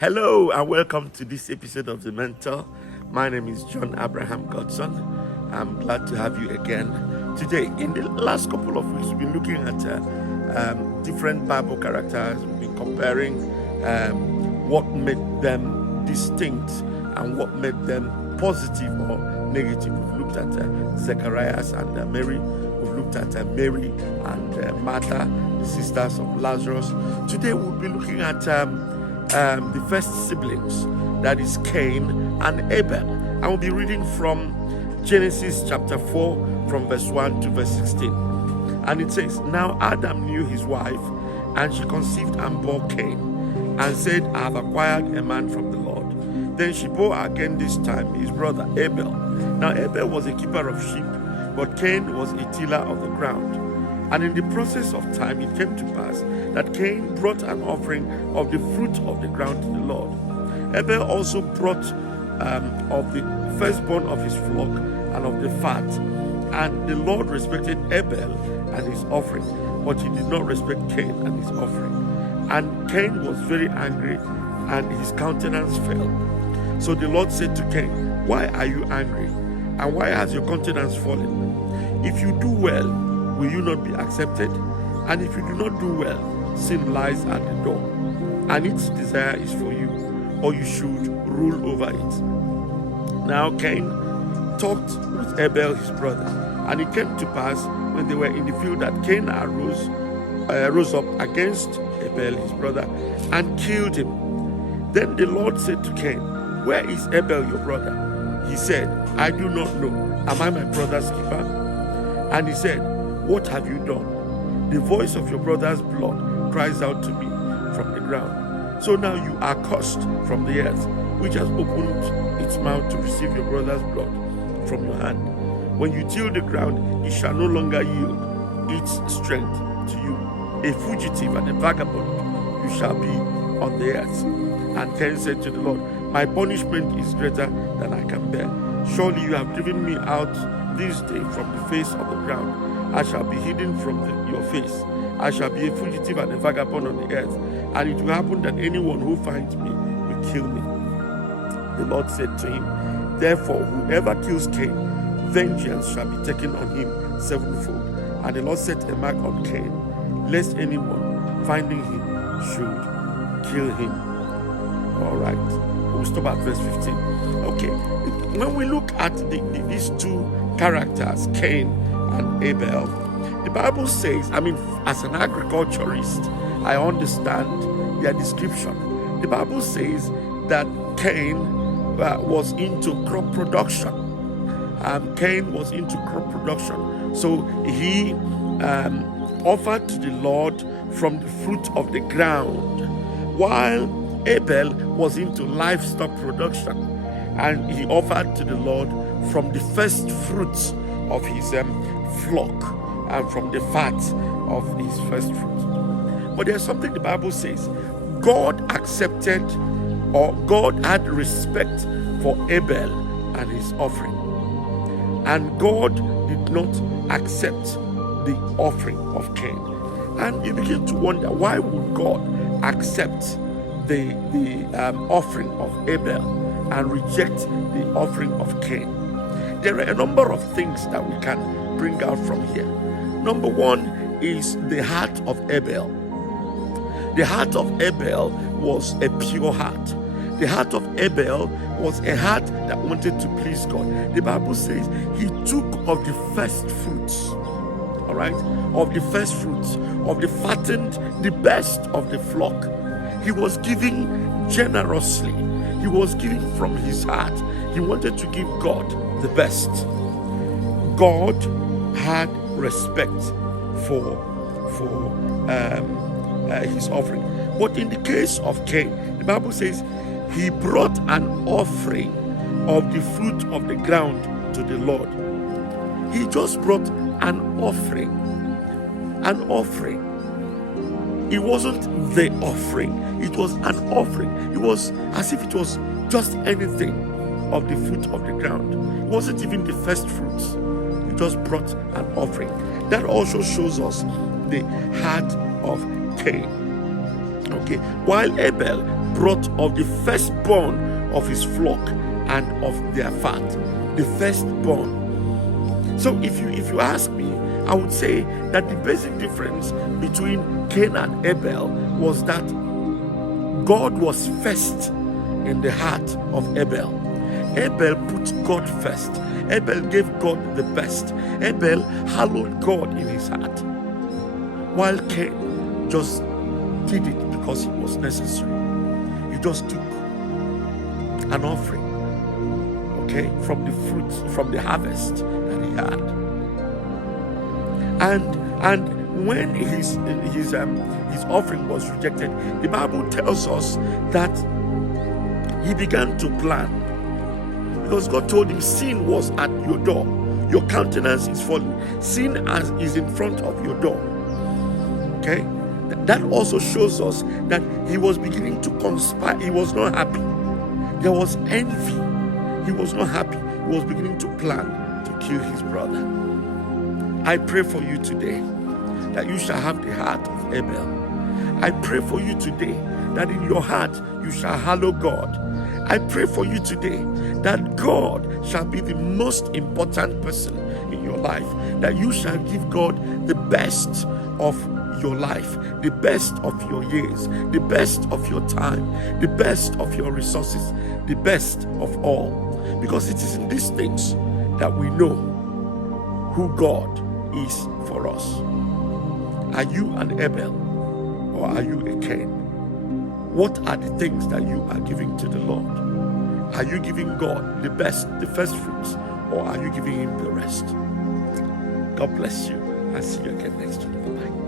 Hello and welcome to this episode of The Mentor. My name is John Abraham Godson. I'm glad to have you again today. In the last couple of weeks, we've been looking at different Bible characters. We've been comparing what made them distinct and what made them positive or negative. We've looked at Zacharias and Mary. We've looked at Mary and Martha, the sisters of Lazarus. Today we'll be looking at the first siblings, that is Cain and Abel. I will be reading from Genesis chapter 4 from verse 1 to verse 16. And it says, Now Adam knew his wife, and she conceived and bore Cain, and said, I have acquired a man from the Lord. Then she bore again this time his brother Abel. Now Abel was a keeper of sheep, but Cain was a tiller of the ground. And in the process of time it came to pass that Cain brought an offering of the fruit of the ground to the Lord. Abel also brought of the firstborn of his flock and of the fat. And the Lord respected Abel and his offering, but he did not respect Cain and his offering. And Cain was very angry, and his countenance fell. So the Lord said to Cain, Why are you angry? And why has your countenance fallen? If you do well, will you not be accepted? And if you do not do well, sin lies at the door, and its desire is for you, or you should rule over it. Now Cain talked with Abel his brother, and it came to pass when they were in the field that Cain rose up against Abel his brother and killed him. Then the Lord said to Cain, Where is Abel your brother? He said, I do not know. Am I my brother's keeper? And he said, What have you done? The voice of your brother's blood cries out to me from the ground. So now you are cursed from the earth, which has opened its mouth to receive your brother's blood from your hand. When you till the ground, it shall no longer yield its strength to you. A fugitive and a vagabond you shall be on the earth. And Cain said to the Lord, My punishment is greater than I can bear. Surely you have driven me out this day from the face of the ground. I shall be hidden from your face. I shall be a fugitive and a vagabond on the earth. And it will happen that anyone who finds me will kill me. The Lord said to him, Therefore, whoever kills Cain, vengeance shall be taken on him sevenfold. And the Lord set a mark on Cain, lest anyone finding him should kill him. All right. We'll stop at verse 15. Okay. When we look at these two characters, Cain and Abel, the Bible says, as an agriculturist, I understand their description. The Bible says that Cain was into crop production. Cain was into crop production. So he offered to the Lord from the fruit of the ground, while Abel was into livestock production, and he offered to the Lord from the first fruits of his flock and from the fat of his first fruit. But there's something the Bible says. God accepted, or God had respect for Abel and his offering, and God did not accept the offering of Cain. And you begin to wonder, why would God accept the offering of Abel and reject the offering of Cain? There are a number of things that we can bring out from here. Number one is the heart of Abel. The heart of Abel was a pure heart. The heart of Abel was a heart that wanted to please God. The Bible says he took of the first fruits, all right, of the first fruits, of the fattened, the best of the flock. He was giving generously. He was giving from his heart. He wanted to give God the best. God had respect for his offering. But in the case of Cain, the Bible says he brought an offering of the fruit of the ground to the Lord. He just brought an offering. An offering. It wasn't the offering. It was an offering. It was as if it was just anything of the fruit of the ground. It wasn't even the first fruits. He just brought an offering. That also shows us the heart of Cain. Okay, while Abel brought of the firstborn of his flock and of their fat. The firstborn. So if you ask me, I would say that the basic difference between Cain and Abel was that God was first in the heart of Abel. Abel put God first. Abel gave God the best. Abel hallowed God in his heart, while Cain just did it because it was necessary. He just took an offering, okay, from the fruits, from the harvest that he had. And when his offering was rejected, the Bible tells us that he began to plan, because God told him, sin was at your door, your countenance is falling, sin is in front of your door. Okay, that also shows us that he was beginning to conspire. He was not happy. There was envy. He was not happy. He was beginning to plan to kill his brother. I pray for you today that you shall have the heart of Abel. I pray for you today that in your heart you shall hallow God. I pray for you today that God shall be the most important person in your life, that you shall give God the best of your life, the best of your years, the best of your time, the best of your resources, the best of all. Because it is in these things that we know who God is for us. Are you an Abel or are you a Cain? What are the things that you are giving to the Lord? Are you giving God the best, the first fruits, or are you giving him the rest? God bless you. I'll see you again next week. Bye.